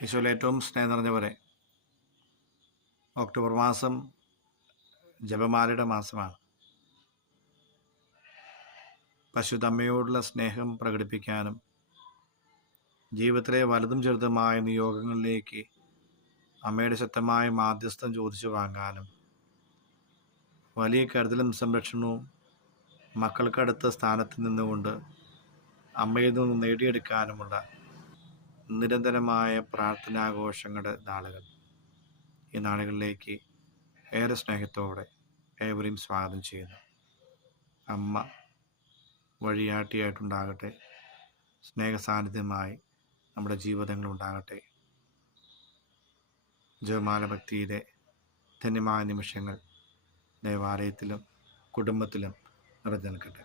ഈശോയിൽ ഏറ്റവും സ്നേഹം നിറഞ്ഞവരെ, ഒക്ടോബർ മാസം ജപമാലയുടെ മാസമാണ്. പരിശുദ്ധമ്മയോടുള്ള സ്നേഹം പ്രകടിപ്പിക്കാനും ജീവിതത്തിലെ വലുതും ചെറുതുമായ നിയോഗങ്ങളിലേക്ക് അമ്മയുടെ ശക്തമായ മാധ്യസ്ഥം ചോദിച്ചു വാങ്ങാനും വലിയ കരുതലും സംരക്ഷണവും മക്കൾക്കടുത്ത സ്ഥാനത്ത് നിന്നുകൊണ്ട് അമ്മയിൽ നിന്ന് നേടിയെടുക്കാനുമുള്ള നിരന്തരമായ പ്രാർത്ഥനാഘോഷങ്ങളുടെ നാളുകൾ. ഈ നാളുകളിലേക്ക് ഏറെ സ്നേഹത്തോടെ ഏവരെയും സ്വാഗതം ചെയ്യുന്നു. അമ്മ വഴിയാട്ടിയായിട്ടുണ്ടാകട്ടെ, സ്നേഹസാന്നിധ്യമായി നമ്മുടെ ജീവിതങ്ങളുണ്ടാകട്ടെ. ജപമാല ഭക്തിയിലെ ധന്യമായ നിമിഷങ്ങൾ ദേവാലയത്തിലും കുടുംബത്തിലും നിറഞ്ഞു നിൽക്കട്ടെ.